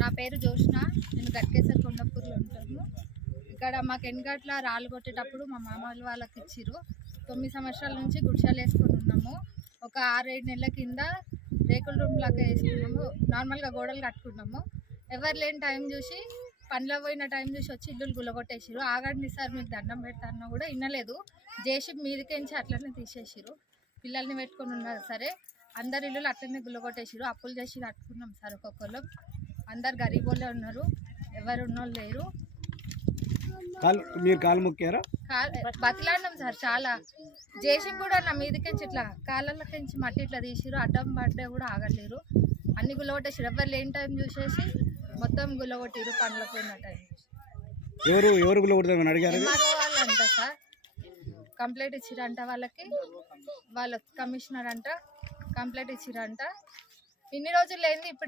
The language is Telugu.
నా పేరు జోష్న. నేను గట్కేసర్ కొండపూర్లో ఉంటాను. ఇక్కడ మాకు ఎన్గట్ల రాళ్ళు కొట్టేటప్పుడు మా మామ వాళ్ళకి ఇచ్చిర్రు. 9 సంవత్సరాల నుంచి గుడిసెలు వేసుకొని ఉన్నాము. ఒక 6-7 నెలల కింద రేకుల రూమ్ లాగా వేసుకున్నాము. నార్మల్గా గోడలు కట్టుకున్నాము. ఎవరు లేని టైం చూసి, పనిలో పోయిన టైం చూసి వచ్చి ఇల్లులు గుల్లగొట్టేసిరు. ఆగండి సార్ మీకు దండం పెడతాను కూడా వినలేదు. జేసీబీ మీదకించి అట్లనే తీసేసిరు. పిల్లల్ని పెట్టుకొని ఉన్నారు సరే, అందరి ఇల్లులు అట్లనే గుల్లగొట్టేసిరు. అప్పులు చేసి కట్టుకున్నాం సార్ ఒక్కొక్కరు. అందరు గరీబోళ్ళే ఉన్నారు, ఎవరు ఉన్నోళ్ళు లేరు. మీరు కాలు మొక్కారా? బతిలాడినాం సార్ చాలా. జేసీబీ కూడా నా మీదకించి ఇట్లా కాళ్ళకించి మట్టి ఇట్లా తీసిరు. అడ్డం పడ్డా కూడా ఆగలేరు. అన్ని గుల్లగొట్టేసిరు. ఎవరు లేని టైం చూసేసి మొత్తం గుల్లగొట్టిరు. పనుల పోయిన టైం ఎవరు గుల్లగొడతామని అడిగారు? ఎంఆర్ఓ వాళ్ళు అంట సార్, కంప్లైంట్ ఇచ్చిరంట వాళ్ళకి. వాళ్ళ కమిషనర్ అంట కంప్లైంట్ ఇచ్చిరంట. ఇన్ని రోజులు లేనిది ఇప్పుడు